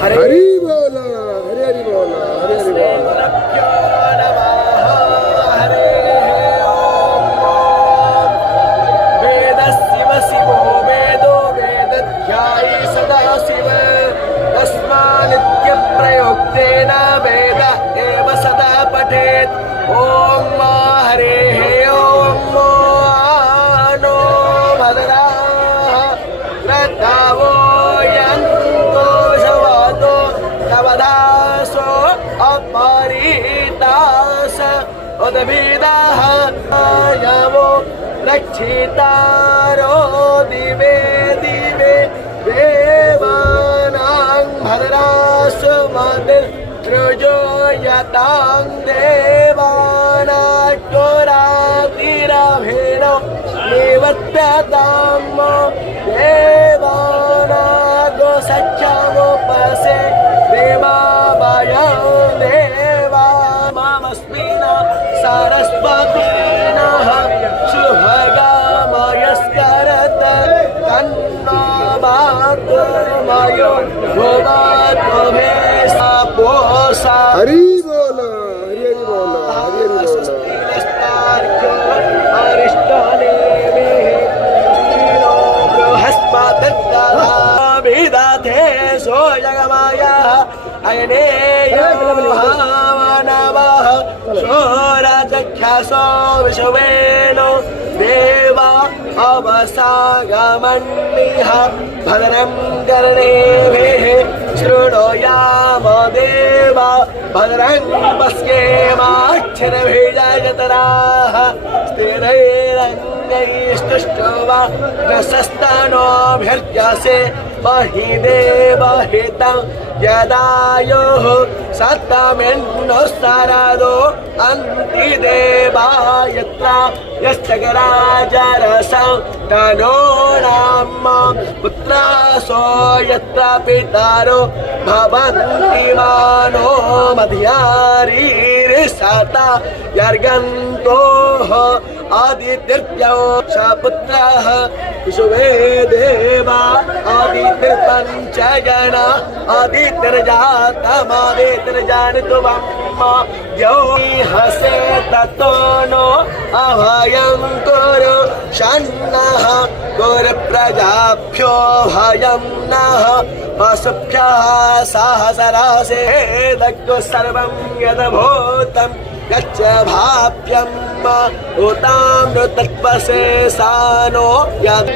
हरि बोला, हरि हरि बोला, हरि हरि बोला। वेद शिव शिवो वेदो वेदध्यायी सदा शिव तस्मान्नित्य प्रयोक्तेन वेद एव सदा पठेत्। ओम हरेः ओम नो भद्राः रतावो यन्तो विषवातो नवदासो अपरितास उद्भिदाः यवो रक्षितारो दिवे दिवे देवानां भद्रासुमतिर्त्रजो यतां देवानाट्योरातिरभेनो निवत्यतां देवानागो सख्यामुपसे देवाभयं देवा मामस्मिन् सरस्वतीनः शुभगामयस्करत तन्नो भागमयो भुवतुभे सापोषा। हरि बोला, हरि हरि बोला, हरि हरि बोला। विदधे सो जगमाया अयनेयमानवः सोरचक्षसो विश्वेनो देवा अवसागमन्निह भद्रं कर्णेभिः शृणोयाम देवा भद्रं पश्येमाक्षरभिजयतराः स्थिरैरङ्गैस्तुष्ट्वा रसस्तनोऽभ्यर्च्यसे महि देवहितं यदायुः सत्तमेन्नो सरदो अन्ति देवा यत्र यश्चकराजरसं तनो नाम पुत्रासो यत्र पितरो भवन्ति मानो मध्यारीरिषता यर्गन्तोः आदित्यर्प्यो सपुत्रः शुभे देवा आदित्यर्पञ्चजन आदित्यर्जातमादित्यर्जानितुमम्मा यो हसे ततो नो अभयं कुरु शन्नः कुरुप्रजाभ्यो भयं नः पशुभ्यः सहस्रासे दग्धो सर्वं यदभूतं यच्च भाप्यं उतामृतत्वसे सानो यत्